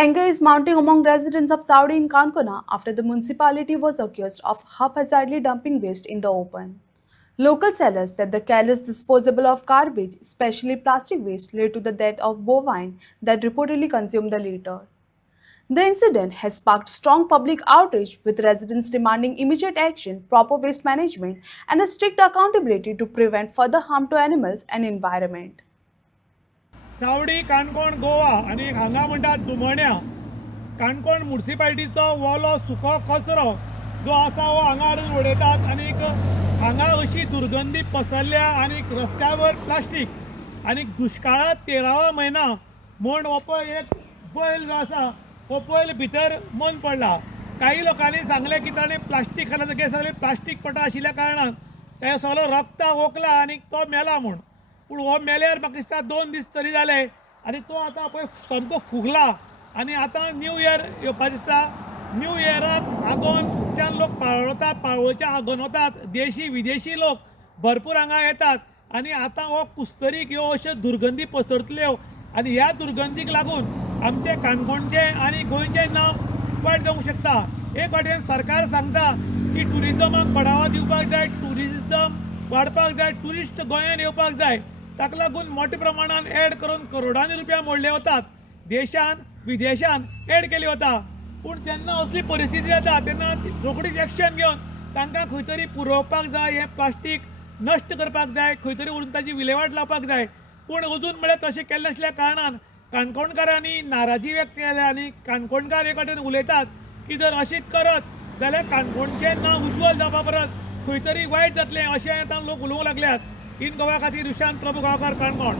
Anger is mounting among residents of Saudi in Kankona after the municipality was accused of haphazardly dumping waste in the open. Local sellers said the careless disposal of garbage, especially plastic waste, led to the death of bovine that reportedly consumed the litter. The incident has sparked strong public outrage, with residents demanding immediate action, proper waste management, and a strict accountability to prevent further harm to animals and environment. चावडी काणकोण गोवा आणि हांगा म्हणटात दुमण्या काणकोण म्युनिसिपालिटीचो वोलो सुको कचरो जो आसा हो हांगा हाडून उडयतात आनी हांगा अशी दुर्गंधी पसरल्या आनी रस्त्यावर प्लास्टीक आनी दुष्काळांत 13वा म्हयना म्हूण हो पळय एक बैल जो आसा हो बैल भितर मन पडला. काही लोकांनी सांगलें की ताणें प्लास्टीक खाला जाल्यार सगळें प्लास्टीक पटा आशिल्ल्या कारणान तें सगळो रक्ताक ओकला आनी तो मेला म्हूण. पूण हो मेल्यार म्हाका दिसता 2 दीस तरी जाले आनी तो आतां पळय सामको फुगला आनी आतां न्यू इयर येवपाचें दिसता. न्यू इयराक आगोंदच्यान लोक पाळोवच्या आगोंद वतात. देशी विदेशी लोक भरपूर हांगा येतात आनी आतां हो कुस्तरीक ह्यो अश्यो दुर्गंधी पसरतल्यो आनी ह्या दुर्गंधीक लागून आमचे काणकोणचे आनी गोंयचें नांव वायट जावंक शकता. एक वाटेन सरकार सांगता की ट्युरिजमाक बढावो दिवपाक जाय, ट्युरिजम वाडपाक जाय, ट्युरिस्ट गोंयांत येवपाक जाय. ताका लागून मोठ्या प्रमाणात एड करून करोडांनी रुपया मोडले वतात. देशान विदेशान एड केली वता. पूण जेन्ना असली परिस्थिती जाता तेन्ना रोखडीच एक्शन घेवन तांकां खंय तरी पुरोवपाक जाय. हें प्लास्टीक नश्ट करपाक जाय, खंय तरी व्हरून ताची विलेवाट लावपाक जाय. पूण अजून म्हळ्यार तशें केल्लें नासल्या कारणान काणकोणकारांनी नाराजी व्यक्त केल्या आनी काणकोणकार एक वाटेन उलयतात की जर अशीच करत जाल्यार काणकोणचें नांव उज्वल जावपा परस खंय तरी वायट जातलें अशें आतां लोक उलोवंक लागल्यात. इन गोवा खातीर विशांत प्रभू गांवकार, काणकोण.